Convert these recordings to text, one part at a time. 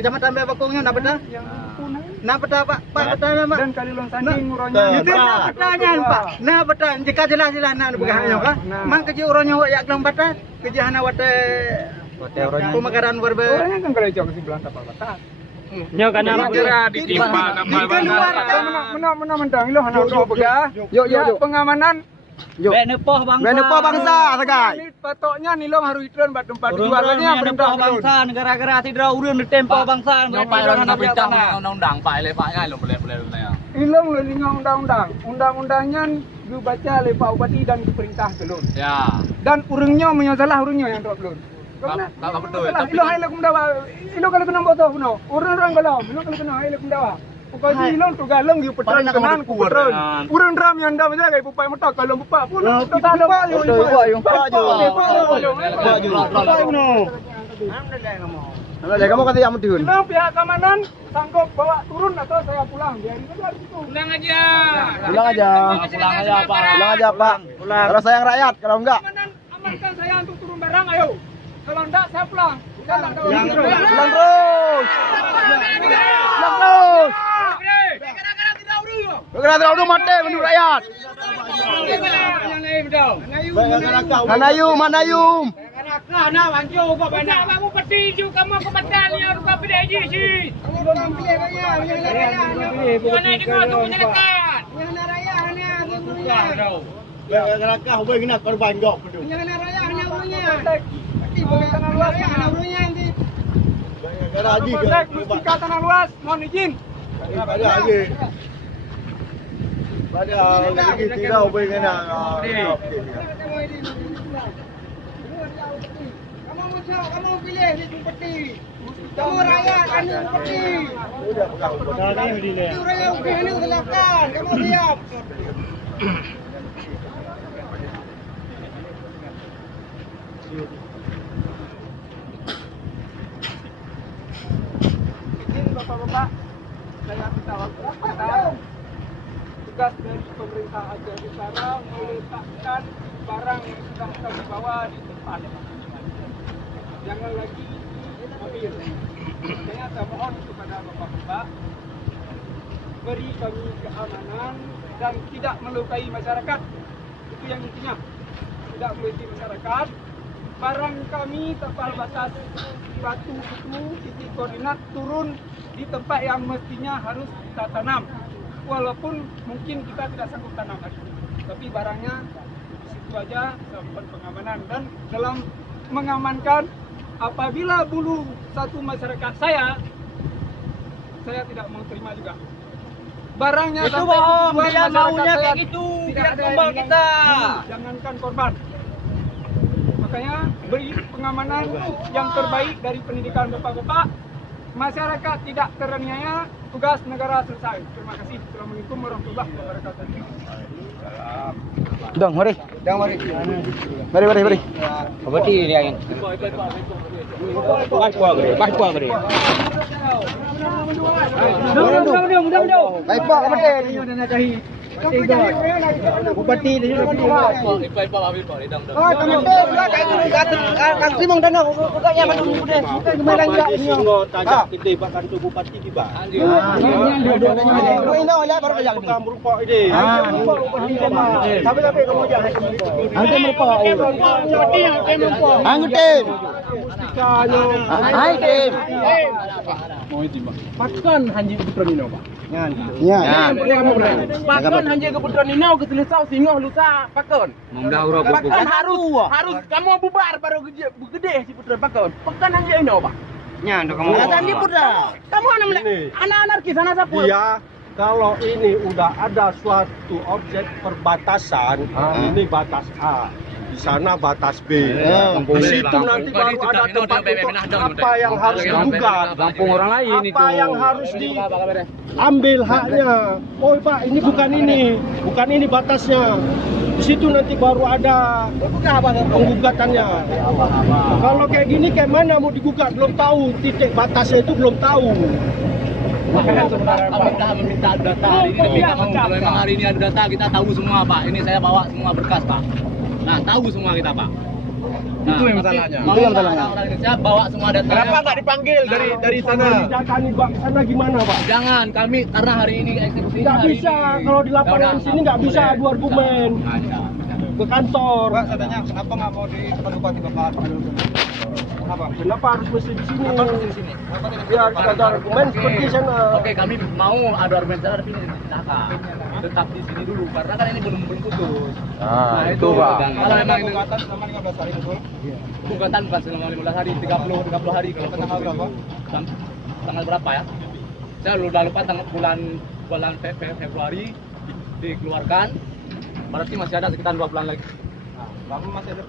Kecamatan Bakungnya nak betul? Yang punah. Nak betul Pak? Pak betul nama? Dan Kalilong Sanding urangnya. Itu nak bertanya Pak. Nak betul. Jika jelas-jelas nak begahnya Pak. Mang kerja orangnya ya kelong batas. Kerja hana wate pemekaran warbe. Orangnya kan kalau jauh ke sebelah tapak batas. Nyo kana ditimpa kapal bandar. Mana mendang lo hana udah begah. Yuk pengamanan. Yuk. Benepoh bangsa. Benepoh bangsa sagai. Ini patoknya nilong harus itron bat tempat jualannya perintah bangsa negara-negara tidra urun ditempo bangsa. Nyopai orang perintah undang-undang Pak le Pak ngai lo boleh ya. Ilong lo lingau undang-undang. Undang-undangnya dibaca oleh Pak Bupati dan perintah telun. Ya. Dan urungnya menyalah urungnya yang drop lun. Tak betul. Ilo hai lakum dawa. Ilo kalau kena foto kuno. Urang galau. Ilo kalau kena hai lakum dawa. Pokoknya ilong tu galong yu petron kanan ku petron. Urang ram yang dah macam kai pupai motor kalau pupai pun. Kita ada pak yu. Kamu kata yang mendun. Ilong pihak keamanan sanggup bawa turun atau saya pulang. Biarin aja di situ. Pulang aja. Pulang aja. Pulang aja Pak. Pulang aja Pak. Kalau sayang rakyat, kalau enggak. Amankan saya untuk turun barang, ayo. Kalau enggak, saya pulang. Pulang terus. Pulang terus. Gara-gara udah mati menurut rakyat. Manayum, Manayum. Kana wanjo kok bana. Kamu peti ju kamu kebetan yang rupa pilih aja sih. Kamu belum pilih raya, Mana ini kau tu menyelekat. Hanya raya hanya gurunya. Gara-gara hubungan kena korban gok betul. Hanya raya hanya gurunya. Peti boleh tanah luas hanya gurunya nanti. Gara-gara haji. Mustika tanah luas, mohon izin. Pada haji. Pada lagi tidak hubungan kena. Kamu pilih di peti. Kamu rakyat, anu peti. Sudah pegang. Itu raya ukir ini silakan. Kamu siap. Izin Bapak-bapak, saya minta waktu sebentar. Tugas dari pemerintah Aceh Utara meletakkan barang yang sudah kami bawa di tempat. Jangan lagi mobil. Saya mohon kepada Bapak-bapak beri kami keamanan dan tidak melukai masyarakat. Itu yang intinya. Tidak melukai masyarakat. Barang kami terpal batas batu itu titik koordinat turun di tempat yang mestinya harus kita tanam. Walaupun mungkin kita tidak sanggup tanam lagi. Tapi barangnya di situ aja dapat pengamanan dan dalam mengamankan apabila bulu satu masyarakat saya tidak mau terima juga. Barangnya Itu bohong, dia maunya kayak gitu. Tidak tumbal kita. Jangankan korban. Makanya beri pengamanan yang terbaik dari pendidikan Bapak-bapak. Masyarakat tidak teraniaya, tugas negara selesai. Terima kasih. Assalamualaikum warahmatullahi wabarakatuh. Dong, mari. Mari. Berarti dia yang. Baik puan beri. Mudah. Baik Pak, mati. Bupati dia Ipa ambil Pak lidang. Kang Simong dana bukannya mana udah kemarin enggak tajak kita bahkan tu bupati tiba. Ini oleh baru kerja ini. Kamu rupa ide. Sampai kamu jangan. Angke merupa. Angke. Hai tim. Mau itu Pak. Pakan hanji putra Nino Pak. Ya. Pakon hanya keputusan ini aku tulisau singoh lusa pakon. Pakon harus kamu bubar baru gede si putra pakon. Pakon hanya ini Pak. Nya kamu. Kata di putra. Kamu anak anarkis anak sapu. Dia kalau ini udah ada suatu objek perbatasan, ini batas A. Di sana batas B. Di situ nanti baru ada tempat untuk apa yang harus digugat. Lampung orang lain itu. Apa yang harus diambil haknya. Oh Pak, ini bukan ini batasnya. Di situ nanti baru ada penggugatannya. Kalau kayak gini kayak mana mau digugat? Belum tahu titik batasnya itu belum tahu. Makanya sebenarnya meminta data hari ini. Kalau memang hari ini ada data kita tahu semua Pak. Ini saya bawa semua berkas Pak. Nah tahu semua kita Pak. Itu yang masalahnya. Mau orang Indonesia bawa semua data. Kenapa nggak dipanggil dari sana? Datang Pak ke sana gimana Pak? Jangan, kami karena hari ini eksekusi Nggak hari bisa, ini. kalau di lapangan sini nggak bisa adu argumen ke kantor. Pak, saya tanya kenapa nggak mau di tempat bupati Bapak? Kenapa harus mesti di sini? Kenapa harus di sini? Kenapa tidak Biar kita adu argumen seperti sana. Oke, kami mau ada argumen sana tapi ini ditahan. Tetap di sini dulu karena kan ini belum putus. Nah, itu Pak. Kalau memang ini gugatan selama 15 hari betul? gugatan bukan selama 15 hari, 30 hari kalau Tanggal berapa? Tanggal berapa ya? Saya udah lupa tanggal bulan Februari dikeluarkan. Berarti masih ada sekitar 2 bulan lagi. Kamu masih ada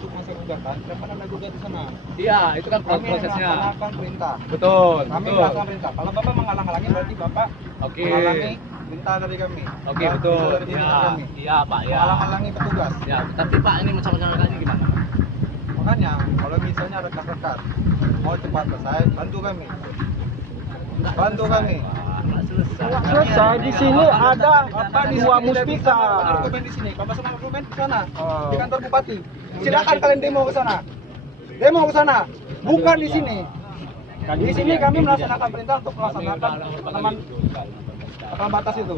untuk masa gugatan, kenapa Anda gugat di sana? Iya, itu kan Kami prosesnya. melaksanakan perintah. Betul, Kami betul. melaksanakan perintah. Kalau Bapak menghalang-halangi berarti Bapak Oke. menghalangi perintah dari kami. Oke, Dan betul. dari pimpinan Iya, kami. iya Pak, ya. Menghalang-halangi petugas. Ya, tapi Pak ini masalahnya gimana? Makanya kalau misalnya rekan-rekan mau cepat selesai, bantu kami. Bantu kami. Nggak selesai. Selesai di sini ada dua muspika. Dokumen di sini, kalau sama dokumen di sana, di kantor bupati. Silakan kalian demo ke sana. Demo ke sana, bukan di sini. Di sini kami melaksanakan perintah untuk melaksanakan teman batas itu.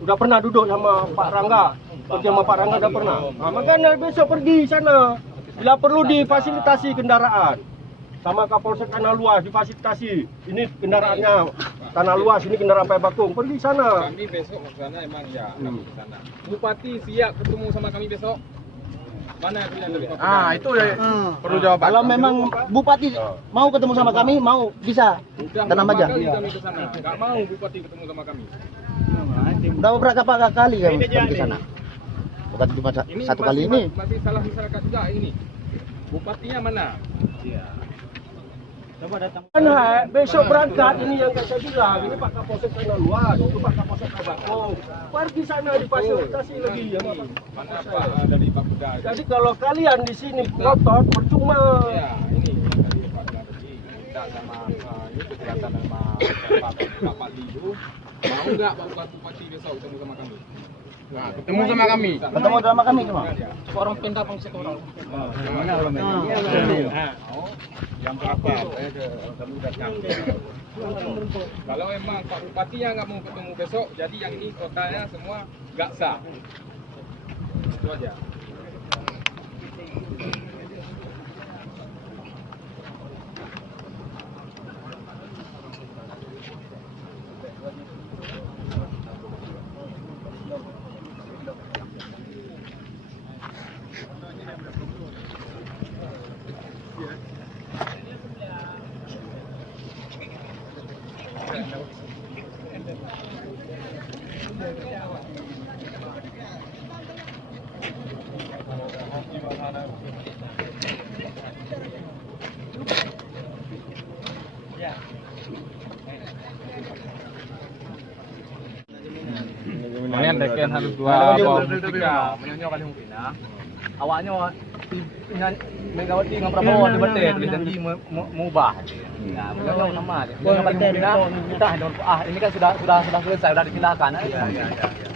Udah pernah duduk sama Pak Rangga. Pergi sama Pak Rangga udah pernah. Nah, makanya besok pergi sana. Bila perlu difasilitasi kendaraan. Sama Kapolsek Tanah Luas difasilitasi. Ini kendaraannya Tanah Luas, ini kendaraan Pak Bakung. Pergi sana. Kami besok ke sana emang ya, kami ke sana. Bupati siap ketemu sama kami besok. Mana pilihan dari Bupati? Itu perlu jawaban. Kalau memang Bupati mau ketemu sama kami, mau bisa. Udah Tanam berapa aja. kali kami ke sana. Enggak mau Bupati ketemu sama kami. Udah beberapa kali kami ke sana. Bukan cuma satu kali ini. Masih salah masyarakat juga ini. Bupatinya mana? Kan besok berangkat ini yang saya bilang. Ini Pak Kapolsek Tanah Luas, itu Pak Kapolsek Pak Bakung. Pergi sana difasilitasi lagi ya Pak. Mana Pak dari Pak Kuda? Jadi kalau kalian di sini ngotot percuma. Ya, ini yang tadi Pak Kuda tadi minta sama ini kejelasan sama Pak Pali itu. Mau nggak Pak Bupati besok ketemu sama kami? Nah, ketemu sama kami. Ketemu sama kami cuma. Orang pindah pengset orang. Yang berapa? Kami datang. Kalau memang Pak Bupati yang nggak mau ketemu besok, jadi yang ini kotanya semua nggak sah. Itu aja. Ini rekan harus Menyonya kali mungkin ya. Awaknya Megawati dengan Prabowo debatnya dia janji mengubah. Nah, menyonya sama aja. Menyonya kali mungkin kita ini kan sudah selesai, sudah dipindahkan.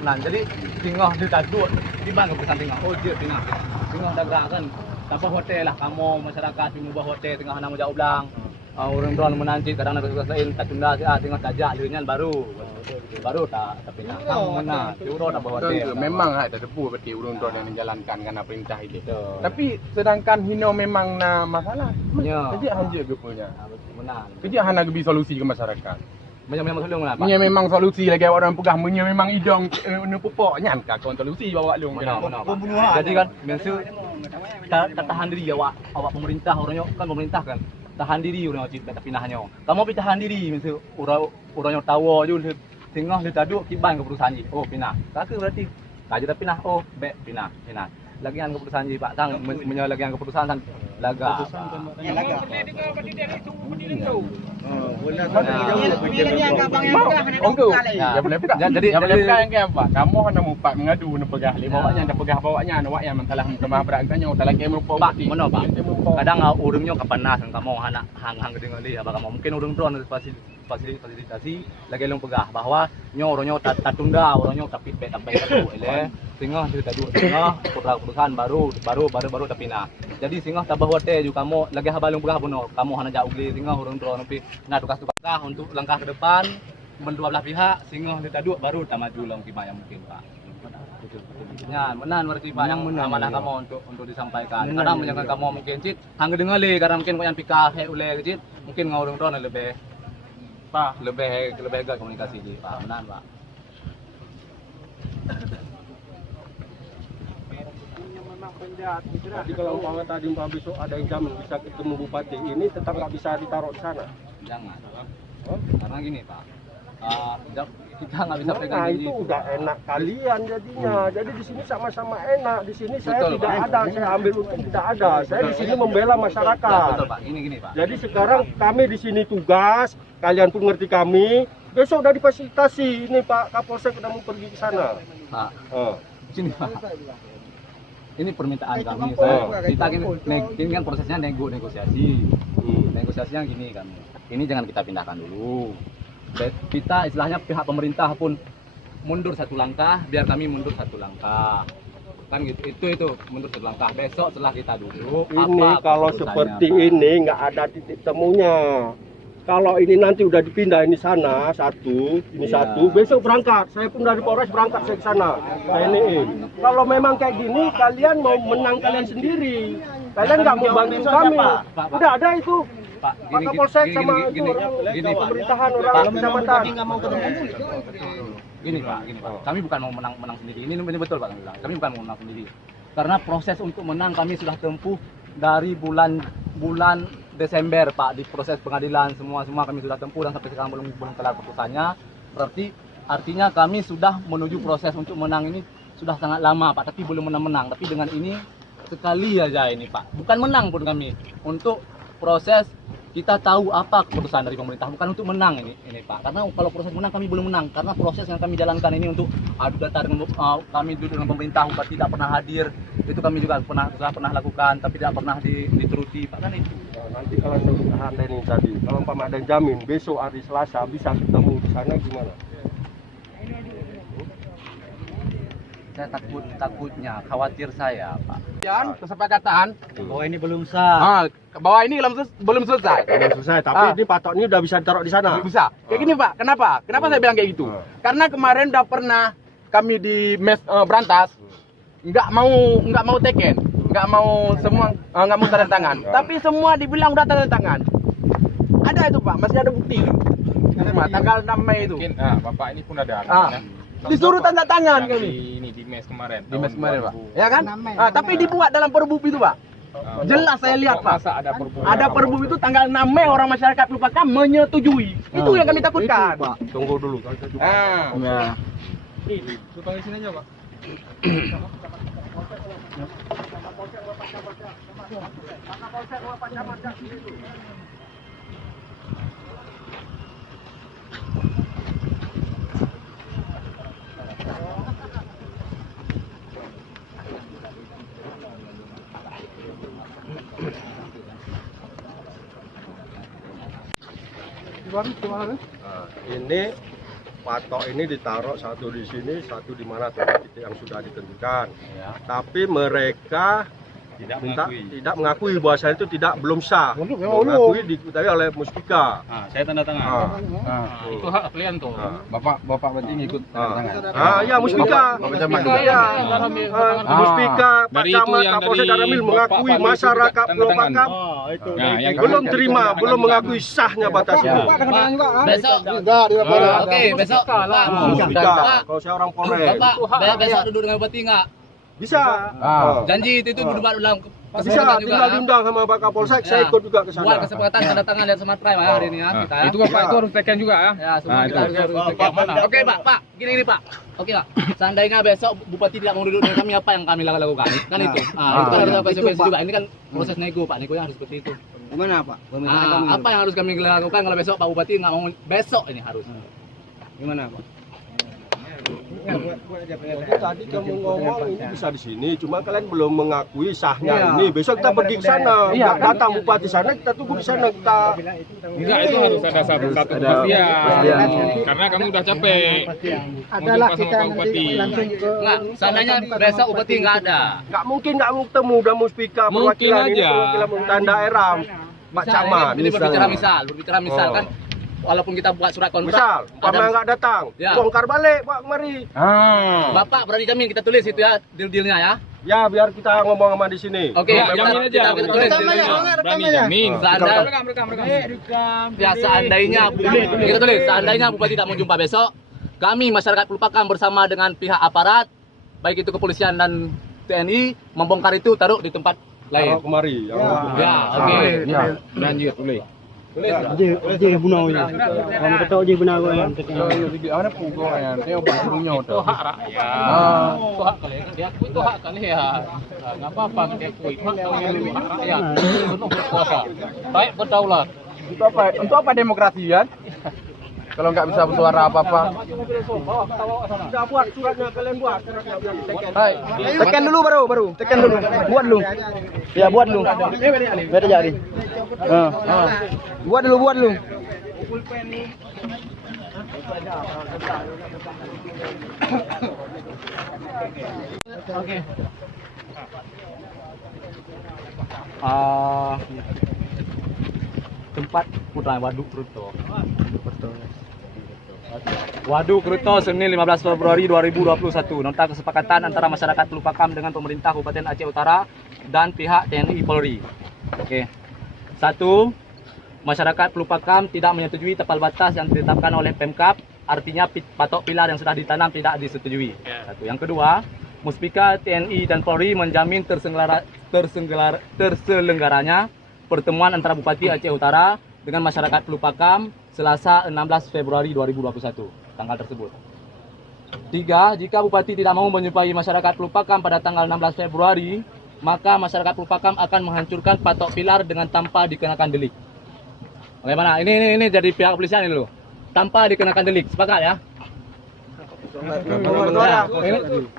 Nah, jadi tinggal ditaduk di mana keputusan tinggal. Oh, dia tinggal dagang kan. Tambah hotel lah kamu masyarakat mengubah hotel tengah nama jauh belang. Orang drone menanti kadang ada tugas lain tak tunda tengah tajak dirinya baru tak pindah mana euro tak bawa hotel. Memang ada debu berarti urung drone yang menjalankan karena perintah itu. Tapi sedangkan hino memang na masalah. Jadi hanya gepulnya. Menang. Jadi hana gebi solusi ke masyarakat. Memang solusi lah. Punya memang solusi lagi orang pegah punya memang idong pupuk nyangka kon solusi bawa lu. Pembunuhan. Jadi kan mensu tahan diri awak pemerintah orangnya kan pemerintah kan. Tahan diri orang wajib tak pinahnya. Kamu pi tahan diri mesti orang tahu je tengah dia taduk kiban keputusan je. Oh pinah. Kaki berarti kaji tak pinah. Oh pinah. Lagian keputusan je Pak Sang menyalagian keputusan san laga. Laga. Berdiri dengan berdiri itu berdiri jauh. Ya boleh tak? Jadi yang kayak apa? Kamu kan nampak mengadu nak pegah li bawanya ada pegah bawanya awak yang mentalah kemah berat tanya talah ke merupa Pak, mana Pak? Kadang urungnya kepanas kamu hang dengan li apa kamu mungkin urung drone fasilitasi lagi long pegah bahwa orangnya tatunda orangnya tapi tapi satu ele sehingga kita dua sehingga perusahaan baru tapi nah jadi sehingga tabah wate juga kamu lagi habalung pegah bono kamu hana jauh li sehingga urung drone tapi nah tugas untuk langkah ke depan mendua belah pihak sehingga kita dua baru maju long kima yang mungkin Pak. Ya, menan berarti Pak yang amanah kamu untuk disampaikan. Kadang menjaga kamu mungkin cit, hangga dengali karena mungkin kau yang pikah ule cit, mungkin ngurung drone lebih agak komunikasi di Pak menan Pak. Jadi kalau umpama tadi besok ada yang jamin bisa ketemu bupati, ini tetap nggak bisa ditaruh di sana. Jangan. Karena gini Pak. Kita nggak bisa pegang Nah janji itu udah enak kalian jadinya. Jadi di sini sama-sama enak. Di sini saya Betul, tidak Pak. ada, saya ambil untung tidak ada. Saya di sini membela masyarakat. Betul Pak. Gini Pak. Jadi sekarang kami di sini tugas, kalian pun ngerti kami. Besok udah difasilitasi. Ini Pak Kapolsek udah mau pergi ke sana. Pak. Oh. Sini Pak. Ini permintaan kami. Kita ini kan prosesnya negosiasi. Negosiasinya gini kan. Ini jangan kita pindahkan dulu. Kita istilahnya pihak pemerintah pun mundur satu langkah, biar kami mundur satu langkah. Kan gitu. Itu mundur satu langkah. Besok setelah kita duduk. Ini apa kalau keputusannya, seperti Pak? ini nggak ada titik temunya. Kalau ini nanti udah dipindah ini sana satu, ini satu, besok berangkat. Saya pun dari Polres berangkat saya ke sana. Saya iniin. Kalau memang kayak gini, kalian mau menang kalian sendiri. Kalian nggak mau bantu kami. Pak. Udah ada itu. Pak, Pak Kapolsek sama itu orang gini, Pak. pemerintahan orang kecamatan. Gini Pak. Kami bukan mau menang sendiri. Ini betul Pak kami bilang. Kami bukan mau menang sendiri. Karena proses untuk menang kami sudah tempuh dari bulan Desember Pak, di proses pengadilan semua kami sudah tempuh dan sampai sekarang belum kelar keputusannya. Berarti artinya kami sudah menuju proses untuk menang ini sudah sangat lama Pak, tapi belum menang. Tapi dengan ini sekali aja ini Pak. Bukan menang pun kami. Untuk proses kita tahu apa keputusan dari pemerintah, bukan untuk menang ini Pak. Karena kalau proses menang kami belum menang, karena proses yang kami jalankan ini untuk adu data dengan kami duduk dengan pemerintah, bupati tidak pernah hadir, itu kami juga pernah lakukan, tapi tidak pernah dituruti Pak kan itu. Nanti kalau ada ini tadi, kalau umpama ada yang jamin besok hari Selasa bisa ketemu di sana gimana? Saya takutnya, khawatir saya Pak. Kesepakatan Oh ini belum sah. bahwa ini belum selesai. Belum selesai, tapi ini patok ini udah bisa ditaruh di sana. Bisa. Kayak gini Pak, kenapa saya bilang kayak gitu? Karena kemarin udah pernah kami di mes Berantas nggak mau teken, nggak mau tanda tangan. Tapi semua dibilang udah tanda tangan. Ada itu Pak, masih ada bukti. Tanggal 6 Mei itu. Mungkin Bapak ini pun ada Disuruh tanda tangan kami. Ini di mes kemarin. Di mes kemarin Pak. Ya kan? Tapi dibuat dalam perbub itu Pak. Jelas saya lihat Pak. Masa ada perbuatan? Ada perbub itu tanggal 6 Mei orang masyarakat lupakan menyetujui. Itu yang kami takutkan. Tunggu dulu kan saya juga. Nah. Tukang di sini aja Pak. Ini patok ini ditaruh satu di sini, satu di mana titik yang sudah ditentukan. Tapi mereka tidak mengakui bahwa itu belum sah. Mengakui diketahui oleh Muspika. Saya tanda tangan. Itu hak kalian tuh. Bapak berarti ngikut tanda tangan. Ya Muspika. Ya. Muspika, Pak Camat, Kapolsek Karamil mengakui masyarakat Pulau Pakam belum terima, belum mengakui sahnya batas ini. Besok Oke, besok Pak. Muspika, kalau saya orang Polres. Bapak besok duduk dengan bupati enggak? Bisa. Janji itu berdebat ulang. Bisa, tinggal diundang sama Pak Kapolsek, saya ikut juga ke sana. Buat kesepakatan tanda tangan lihat Smart Prime hari ini ya kita ya. Itu Bapak itu harus tekan juga ya. Ya, semua kita harus tekan. Oke, Pak. Gini Pak. Oke, Pak. Seandainya besok bupati tidak mau duduk dengan kami, apa yang kami lakukan? Kan itu. Itu kan harus konsekuensi juga. Ini kan proses nego, Pak. Nego yang harus seperti itu. Gimana Pak? Apa yang harus kami lakukan kalau besok Pak Bupati nggak mau besok ini harus? Gimana Pak? Tadi kamu ngomong ini bisa di sini, cuma kalian belum mengakui sahnya ini. Besok kita pergi ke sana, nggak datang bupati sana, kita tunggu di sana kita. Enggak, itu harus ada satu kepastian. Karena kami udah capek. Adalah Mau jumpa kita sama Pak Bupati. langsung ke Nggak, seandainya besok Bupati nggak ada. Nggak mungkin nggak mau ketemu, udah mau speaker Mungkin perwakilan ini, aja. perwakilan pemerintahan daerah, Pak Camat. Ini berbicara misal kan, walaupun kita buat surat kontrak. Misal, Pak ada- nggak datang, Ya. bongkar balik Pak kemari. Bapak berani jamin kita tulis itu ya deal-dealnya ya. Ya biar kita ngomong sama di sini. Oke, Ya, kita jamin aja. tulis deal-dealnya. Berani jamin. Seandainya kita tulis seandainya Bupati tidak mau jumpa besok, kami masyarakat Pelupakan bersama dengan pihak aparat baik itu kepolisian dan TNI membongkar itu taruh di tempat lain. Taruh kemari. Ya, oke. Ya, lanjut boleh. Jadi bunau ya. Kamu ketahui je benar ya. Ada pukul ya, tengok burungnya Itu udah. hak rakyat. Itu hak kalian. Diakui itu hak kalian. Nggak apa-apa diakui. Hak kalian itu hak rakyat. Penuh berkuasa. Baik berdaulat. Untuk apa demokrasi kan? Kalau nggak bisa bersuara apa-apa. Sudah buat suratnya, kalian buat. Hai. Tekan dulu baru. Tekan dulu. Buat dulu. Ya buat dulu. Biar jadi. Buat dulu. Tempat putra Waduk Kruto. Waduk Kruto Senin 15 Februari 2021. Nota kesepakatan antara masyarakat Pelupakan dengan pemerintah Kabupaten Aceh Utara dan pihak TNI Polri. Oke. 1. Masyarakat Pelupakan tidak menyetujui tepal batas yang ditetapkan oleh Pemkab, artinya patok pilar yang sudah ditanam tidak disetujui. 1. Yang kedua, Muspika TNI dan Polri menjamin terselenggaranya pertemuan antara Bupati Aceh Utara dengan masyarakat Pelupakan Selasa 16 Februari 2021, tanggal tersebut. 3. Jika Bupati tidak mau menjumpai masyarakat Pelupakan pada tanggal 16 Februari, maka masyarakat Pelupakan akan menghancurkan patok pilar dengan tanpa dikenakan delik. Bagaimana? Ini dari pihak kepolisian ini loh. Tanpa dikenakan delik, sepakat ya? Nah,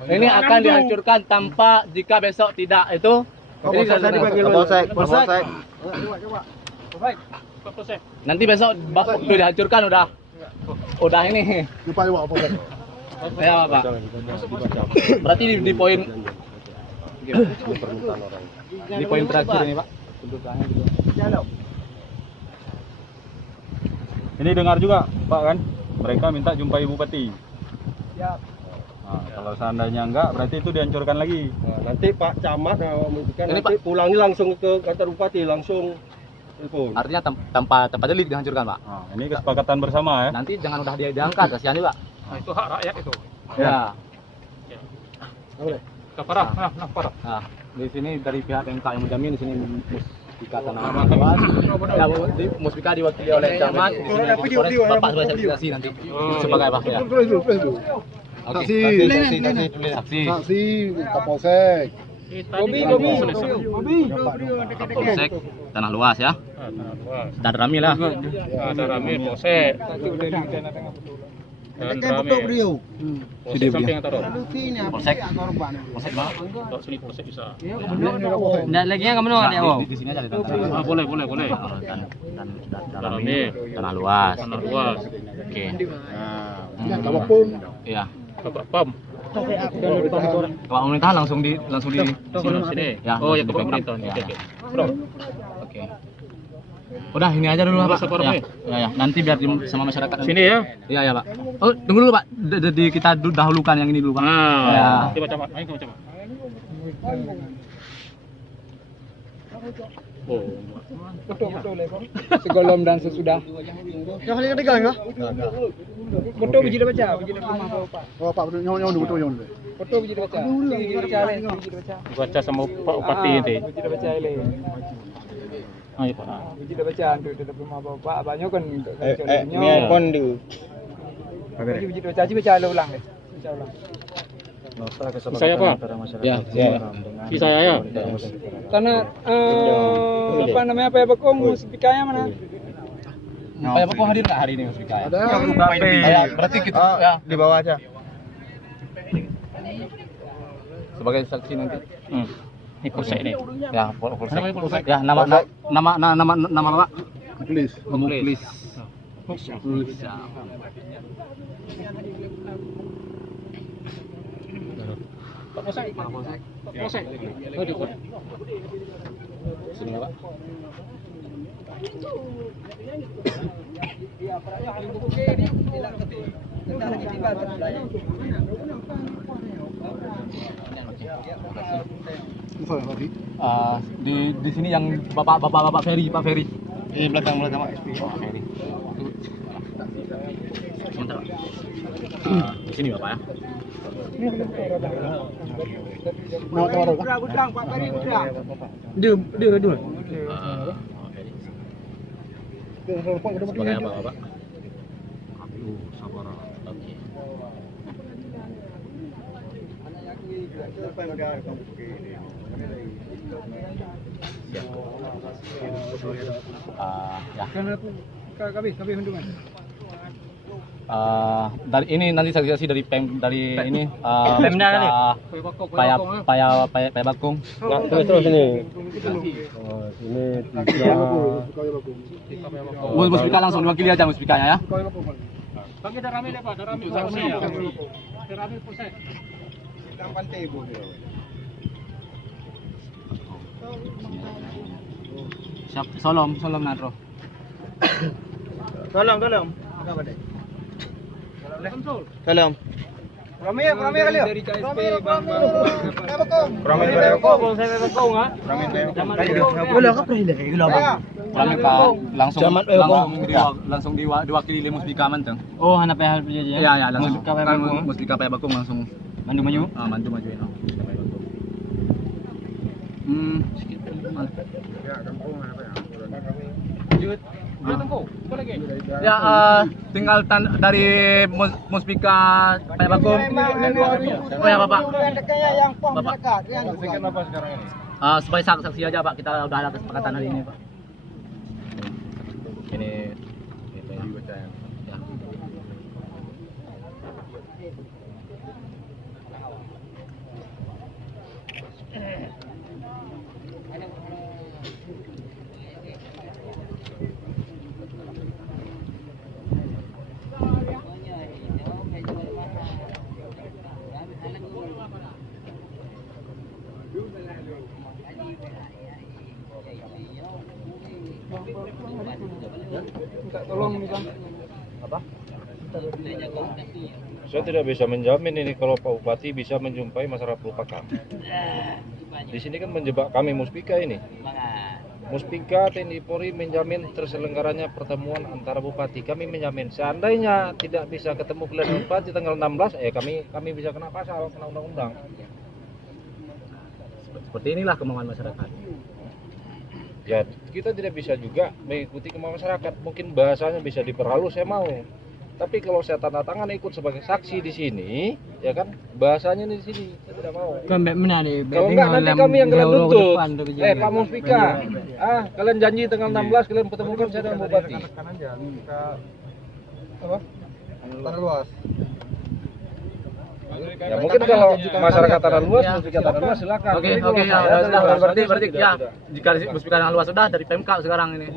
ini akan dihancurkan tanpa jika besok tidak itu. Polsek. Nanti besok waktu dihancurkan udah ini. Ya Pak. Berarti di poin terakhir ini Pak. Ini dengar juga Pak kan, mereka minta jumpai Bupati. Ya. Nah, kalau seandainya enggak, berarti itu dihancurkan lagi. Nanti Pak Camat membutuhkan Ini, nanti pulangi langsung ke kantor bupati, langsung telepon. Artinya tanpa delik dihancurkan Pak. Nah, ini kesepakatan bersama ya. Nanti jangan udah diangkat, kasihan juga. Nah, itu hak rakyat itu. Ya. Parah. Parah. Nah, di sini dari pihak PMK yang menjamin di sini Muspika Tanah Luas. Ya, Muspika diwakili oleh camat. Di sini Polres, Bapak sebagai sertifikasi nanti sebagai Pak ya. Oke. Saksi. Kapolsek. Polsek Tanah Luas ya. Dan Rami lah. Ada rame polsek. Dan rame. Polsek samping atau Polsek. Polsek mana? Tok sini polsek bisa. Dan lagi yang kamu ada di sini aja di Boleh. Dan Rame. Tanah Luas. Tanah luas. Oke. Iya. Bapak PAM. Kalau pemerintahan langsung di Sini. ya. Oh, ya langsung ke di pemerintah. Ya. Oke. Bro. Oke. Udah ini aja dulu Pak. Separuh, Ya. Ya. Nanti biar sama masyarakat. Sini ya. Iya ya Pak. Oh tunggu dulu Pak. Kita dahulukan yang ini dulu Pak. Ya. Coba camat. Ayo coba. Oh. Sebelum dan sesudah. Yang kali ketiga enggak? Foto biji dah baca, biji dah rumah Bapak. Oh Pak, betul nyon. Foto biji dah baca. Biji dah baca le, biji dah baca. Baca sama Pak Bupati nanti. Biji dah baca le. Ayo Pak. Biji dah baca untuk dalam rumah Bapak. Banyak kan Ni iPhone dulu. Biji dah baca, baca ulang deh. Baca ulang. Saya Pak. Ya, si saya ya. Karena apa namanya Pak Bakom musikanya mana? Pak Bakom hadir nggak hari ini musikanya? Berarti kita ya Di bawah aja. sebagai saksi nanti. Ini polsek ini. Ya, polsek. Namanya polsek. Ya, nama Pak. Muklis. Pak polsek. Pak polsek. Oh, di sini Pak. Di sini yang Bapak Ferry, Pak Ferry. Di belakang Pak. Pak Ferry. Sebentar. Di sini Bapak ya. Gudang, Pak Ferry gudang. Dia dulu. Sebagai apa Bapak? Ya. Kami mendungan. Dari ini nanti saksi dari ini Pemda kali? Pak Bakung. Terus ini. Ini Muspika langsung diwakili aja muspikanya ya. Kami ada rame Pak, ada rame polsek ya. Ada rame polsek. Siap, solom Nadro. Tolong. Tolong. Rame kali ya. Dari KSP Bang. Kami langsung diwakili oleh muspika manteng. Oh, anak PH aja. Ya, langsung muspika Pak Bakung langsung Maju. majuin. Sedikit. Ya, tinggal dari muspika Pak Bakung. Oh ya Bapak. Bapak. Sebagai saksi aja Pak, kita udah ada kesepakatan hari ini Pak. Ini ya. Tolong nih Bang. Saya tidak bisa menjamin ini kalau Pak Bupati bisa menjumpai masyarakat Pulpaka. Di sini kan menjebak kami Muspika ini. Muspika TNI Polri menjamin terselenggaranya pertemuan antara Bupati. Kami menjamin seandainya tidak bisa ketemu kelihatan Bupati tanggal 16, kami bisa kena pasal, kena undang-undang. Seperti inilah kemauan masyarakat. Ya, kita tidak bisa juga mengikuti kemauan masyarakat. Mungkin bahasanya bisa diperhalus, saya mau. Tapi kalau saya tanda tangan ikut sebagai saksi di sini, ya kan, bahasanya di sini saya tidak mau. Kalau enggak nanti kami yang kalian tuntut. Pak Muspika, kalian janji tanggal 16 kalian pertemukan saya dengan Bupati. Tanah luas. Ya mungkin kalau masyarakat tanah luas, Muspika tanah luas silakan. Oke, ya, sudah. Berarti ya, jika muspika yang luas sudah dari PMK sekarang ini.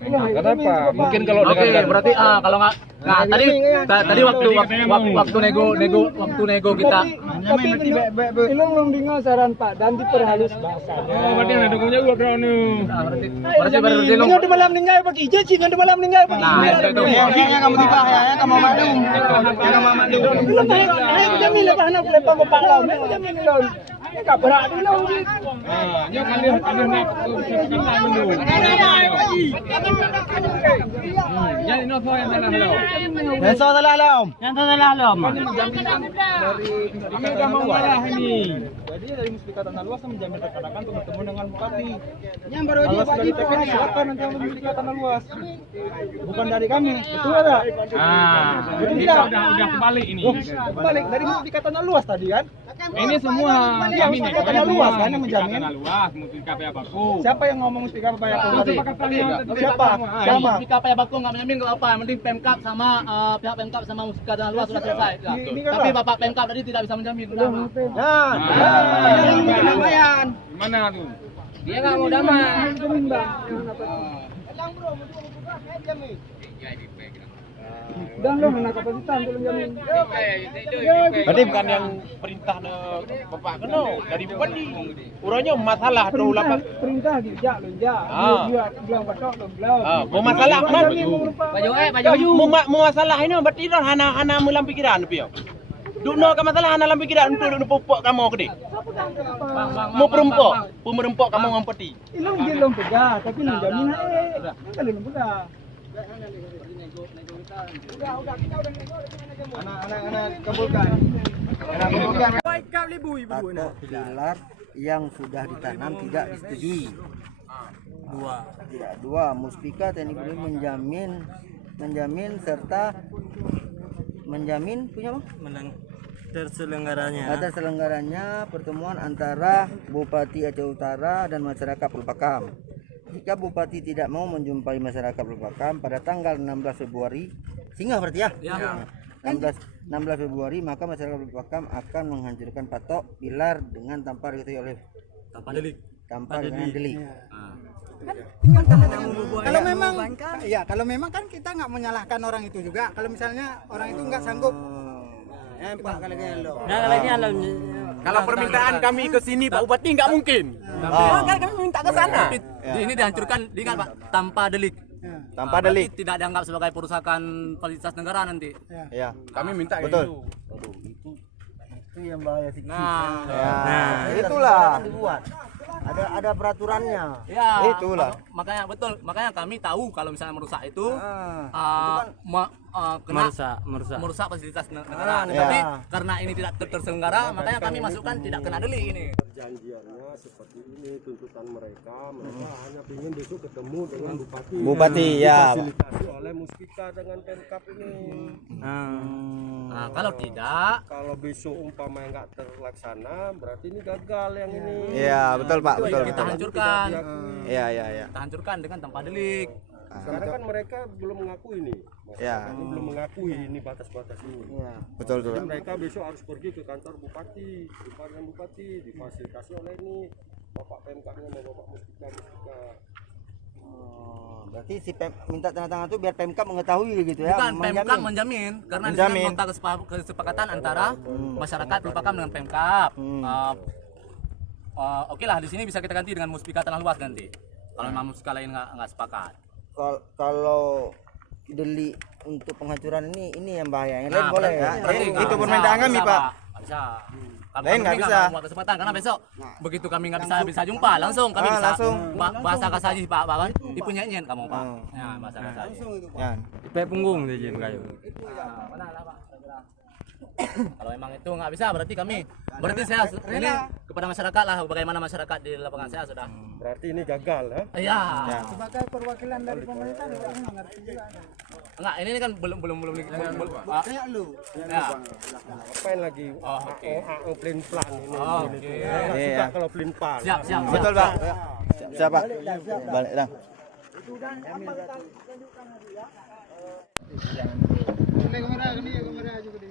Kenapa? Mungkin kalau dengan berarti kalau nggak, tadi waktu nego kita. Tapi belum dengar saran Pak dan diperhalus bahasanya. Oh, berarti ada dokumennya gua draw nih. Berarti Ini malam ninggal Pak Ije sih, nggak malam ninggal Pak. itu. Kamu tiba ya, kamu madung. Belum naik, kita milih Pak anak boleh Pak lawan, kita milih lawan. Ini nggak berat dulu. Nya kalian nak kita dulu. Ya ini apa yang salah lo? Yang salah lah Om. Kami udah mau marah ini. Jadi dari Muspika Tanah Luas menjamin rekan-rekan untuk bertemu dengan Bupati. Yang baru aja Pak di TPN silakan nanti yang Muspika Tanah Luas. Bukan dari kami. Betul ada? Jadi udah kembali ini. Balik dari Muspika Tanah Luas tadi kan? Ini semua Iya, kami Muspika Tanah Luas kan yang menjamin. Tanah Luas, Muspika Paya Baku. Siapa yang ngomong Muspika Paya Baku tadi? Siapa? Siapa? Muspika Paya Baku nggak menjamin nggak apa, yang penting Pemkab sama pihak Pemkab sama Muspika Tanah Luas sudah selesai. Ya. Ini kan Tapi Pak. Bapak Pemkab tadi tidak bisa menjamin. Mana tuh? Dia nggak mau damai. Dan lo mana kapasitas untuk menjamin? Berarti bukan yang perintah Bapak Keno dari Bupati. Urangnya masalah atau lapas. Perintah dijak lo jak. Bilang patok lo belum. Mau masalah kan? Baju. Mau masalah ini berarti dah hana mulam pikiran piau. Dukno ka masalah hana lam pikiran untuk duk pupuk kamu gede. Mau perempok kamu ngampeti. Ilong jelong pegang, tapi lo jamin kalau lo pegang. Anak-anak kabulkan. Patok pilar yang sudah ditanam tidak disetujui. Dua. Muspika TNI Polri menjamin serta menjamin punya apa? Terselenggaranya pertemuan antara Bupati Aceh Utara dan masyarakat Pelpakam. Jika Bupati tidak mau menjumpai masyarakat Pelpakam pada tanggal 16 Februari, singgah berarti ya? 16 Februari, maka masyarakat Pelpakam akan menghancurkan patok pilar dengan tanpa diketahui oleh tanpa dengan delik. Kalau memang kan kita nggak menyalahkan orang itu juga. Kalau misalnya orang itu nggak sanggup. Kalau permintaan kami ke sini Pak Bupati nggak mungkin. Kan kami minta ke sana. Ini dihancurkan, diingat Pak, tanpa delik. Tanpa delik. Tidak dianggap sebagai perusakan fasilitas negara nanti. Ya. Kami minta Betul. itu. Itu yang bahaya sih. Nah, Itulah dibuat. Ada peraturannya. ya. Itulah. Makanya kami tahu kalau misalnya merusak itu kena merusak fasilitas negara. Tapi karena ini tidak terselenggara, makanya kami masukkan tidak kena delik ini. Perjanjiannya seperti ini, tuntutan mereka hanya ingin besok ketemu dengan Bupati. Bupati ya. Fasilitasi oleh Muspika dengan Pemkab ini. Nah, kalau tidak, Kalau besok umpama nggak terlaksana, berarti ini gagal yang ini. Iya, betul Pak, betul. kita hancurkan. Iya. Kita hancurkan dengan tanpa delik. Sekarang kan mereka belum mengakui ini. Ya. Belum mengakui ini batas-batas ini. Betul. Jadi mereka besok harus pergi ke kantor Bupati, jumpa dengan Bupati, difasilitasi oleh ini Bapak Pemkabnya sama Bapak Muspika. Berarti si minta tanda tangan itu biar Pemkab mengetahui gitu ya. Bukan, Pemkab menjamin karena di sana nota kesepakatan antara masyarakat Pelpakam dengan Pemkab. Oke lah, di sini bisa kita ganti dengan Muspika Tanah Luas nanti. Kalau memang Muspika lain nggak sepakat. Kalau delik untuk penghancuran ini yang bahaya. Yang lain boleh ya. Itu permintaan kami Pak. Nggak bisa. Lain nggak bisa. Buat kesempatan karena besok begitu kami nggak bisa jumpa langsung kami bisa bahasa kasaji Pak Bawan dipunyain kamu Pak. Ya bahasa kasaji. Ya. Pe punggung saja kayu. Mana lah Pak. Kalau memang itu nggak bisa berarti saya ini kepada masyarakat lah bagaimana masyarakat di lapangan saya sudah. Berarti ini gagal ya. Iya. Sebagai perwakilan dari pemerintah juga mengerti juga. Enggak, ini kan belum Kayak lu. ya. Ngapain lagi? AO plan plan ini. Oke. Suka kalau plan plan. Siap. Betul Pak. Siap Pak. Balik dah. Ini kamera juga di